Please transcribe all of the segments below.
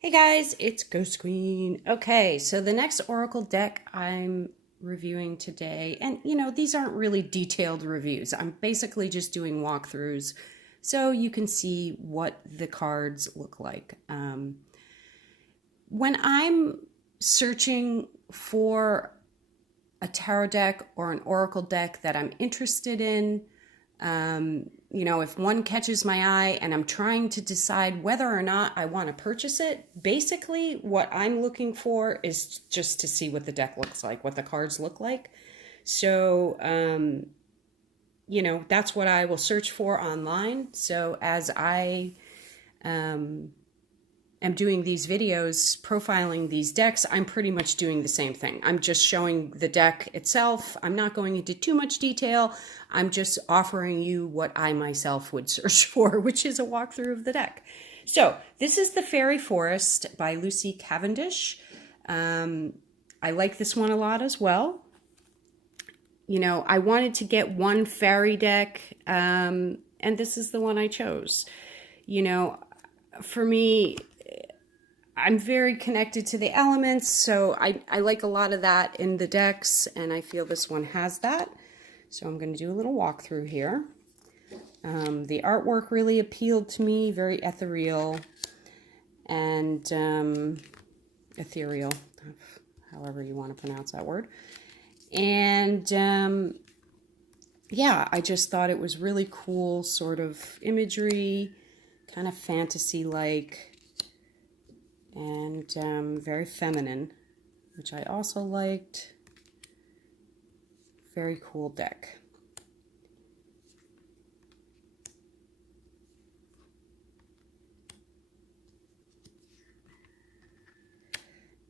Hey guys, it's Ghost Queen. Okay, so the next Oracle deck I'm reviewing today, and these aren't really detailed reviews. I'm basically just doing walkthroughs so you can see what the cards look like. When I'm searching for a tarot deck or an Oracle deck that I'm interested in, if one catches my eye and I'm trying to decide whether or not I want to purchase it, basically what I'm looking for is just to see what the deck looks like, what the cards look like. So, that's what I will search for online. So as I am doing these videos profiling these decks, I'm pretty much doing the same thing. I'm just showing the deck itself. I'm not going into too much detail. I'm just offering you what I myself would search for, which is a walkthrough of the deck. So this is the Fairy Forest by Lucy Cavendish. I like this one a lot as well. I wanted to get one fairy deck, and this is the one I chose. For me, I'm very connected to the elements, so I like a lot of that in the decks, and I feel this one has that. So I'm going to do a little walkthrough here. The artwork really appealed to me, very ethereal and ethereal, however you want to pronounce that word. And yeah, I just thought it was really cool sort of imagery, kind of fantasy-like, and very feminine, which I also liked. Very cool deck.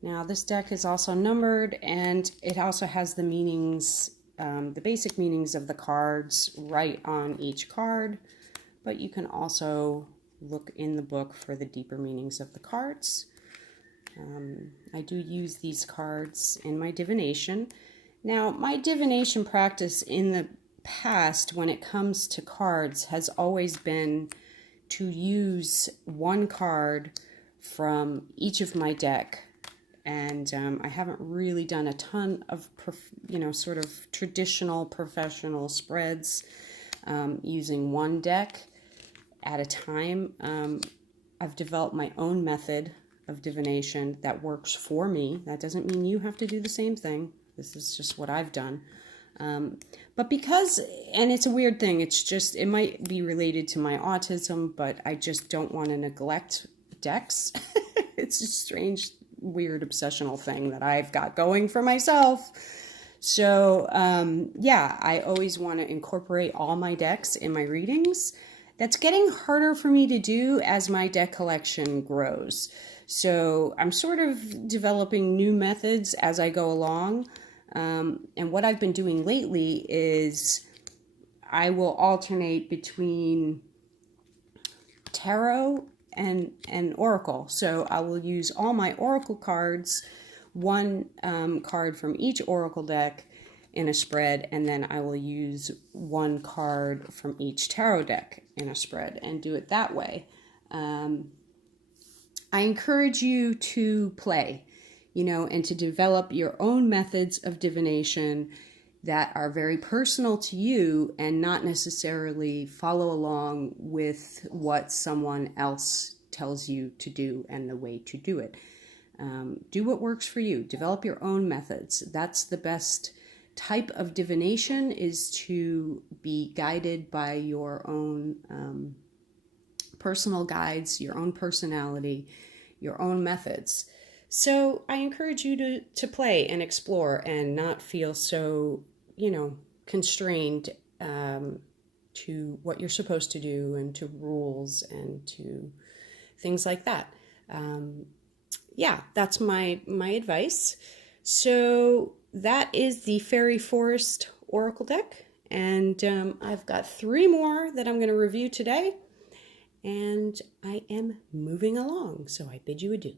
Now this deck is also numbered, and it also has the meanings, the basic meanings of the cards right on each card, but you can also look in the book for the deeper meanings of the cards. I do use these cards in my divination. Now, my divination practice in the past when it comes to cards has always been to use one card from each of my deck. And I haven't really done a ton of, sort of traditional professional spreads using one deck at a time. I've developed my own method of divination that works for me. That doesn't mean you have to do the same thing. This is just what I've done. But because, and it's a weird thing, it might be related to my autism, but I just don't want to neglect decks. It's a strange, weird, obsessional thing that I've got going for myself. So, yeah, I always want to incorporate all my decks in my readings. That's getting harder for me to do as my deck collection grows. So I'm sort of developing new methods as I go along. And what I've been doing lately is I will alternate between tarot and oracle. So I will use all my oracle cards, one card from each oracle deck in a spread, and then I will use one card from each tarot deck in a spread and do it that way. I encourage you to play, and to develop your own methods of divination that are very personal to you and not necessarily follow along with what someone else tells you to do and the way to do it. Do what works for you. Develop your own methods. That's the best type of divination, is to be guided by your own personal guides, your own personality, your own methods. So I encourage you to play and explore and not feel so, constrained to what you're supposed to do and to rules and to things like that. Yeah, that's my advice. So that is the Fairy Forest Oracle deck. And I've got 3 more that I'm going to review today. And I am moving along, so I bid you adieu.